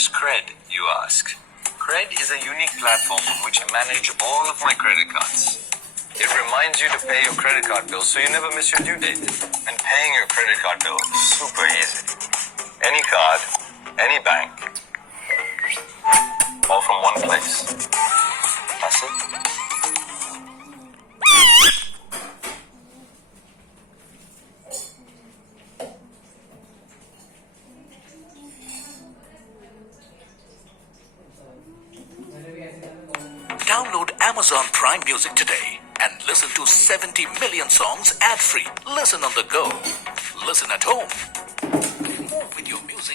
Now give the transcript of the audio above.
is Cred, you ask? Cred is a unique platform on which I manage all of my credit cards. It reminds you to pay your credit card bill so you never miss your due date. And paying your credit card bill is super easy. Any card, any bank, all from one place. That's it. Download Amazon Prime Music today and listen to 70 million songs ad-free. Listen on the go. Listen at home. With your music.